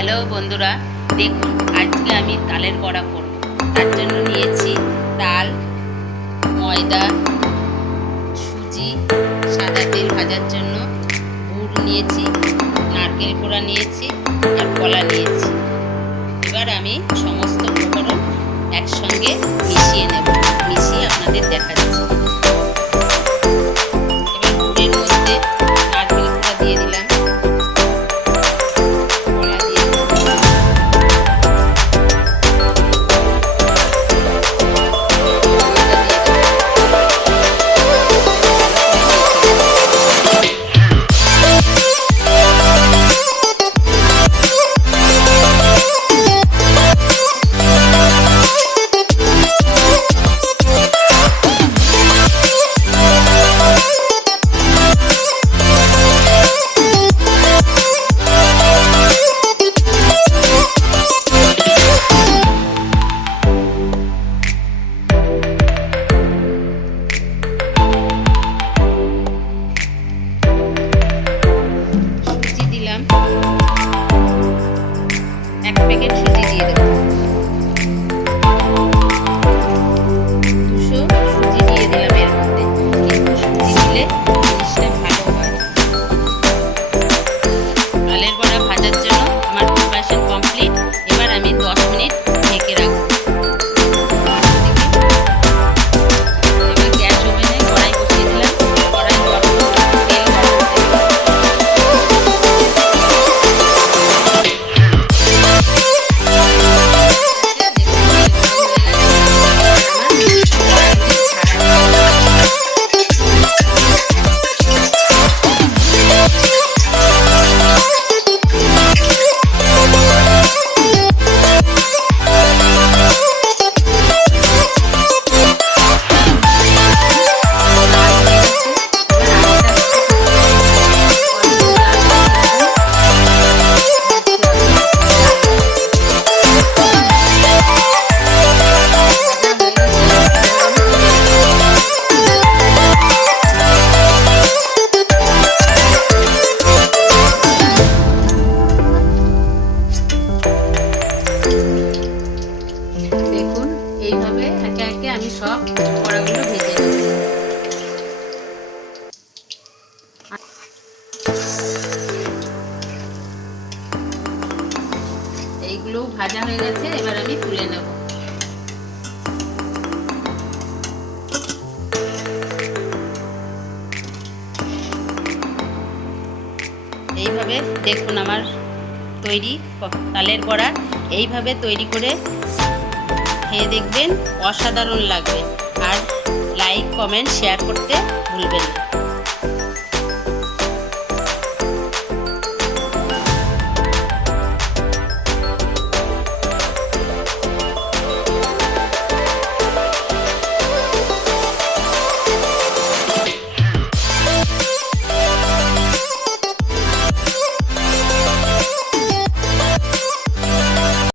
Hello বন্ধুরা, দেখুন আজকে আমি তালের বড়া করব। তার জন্য নিয়েছি তাল, ময়দা, সুজি, সাদা তেল ভাজার জন্য, গুড় নিয়েছি, নারকেল কোড়া নিয়েছি আর কলা নিয়েছি। এবার আমি সমস্ত উপকরণ একসঙ্গে মিশিয়ে নেব, মিশিয়ে আপনাদের দেখাচ্ছি। এবার গুড়ের মধ্যে নারকেল কোড়া দিয়ে দিলাম, এক প্যাকেট সুজি দিয়ে দেবো, 200 সুজি দিয়ে দিলাম এর মধ্যে, কিন্তু সুজি দিলে জিনিসটা ভালো হয়। তালের বড়া ভাজার জন্য আমার প্রিপারেশন কমপ্লিট। এবার আমি 10 মিনিট ঢেকে রাখবো। এবার গ্যাস ওভেনে কড়াই বসিয়ে দিলাম, কড়াই গরম তেল এইভাবে একে একে আমি সব বড়াগুলো ভেজে নেব। এইগুলো ভাজা হয়ে গেছে, এবার আমি তুলে নেব। এইভাবে দেখুন আমার তৈরি তালের বড়া। এইভাবে তৈরি করে খেয়ে দেখবেন, অসাধারণ লাগবে। আর লাইক, কমেন্ট, শেয়ার করতে ভুলবেন না।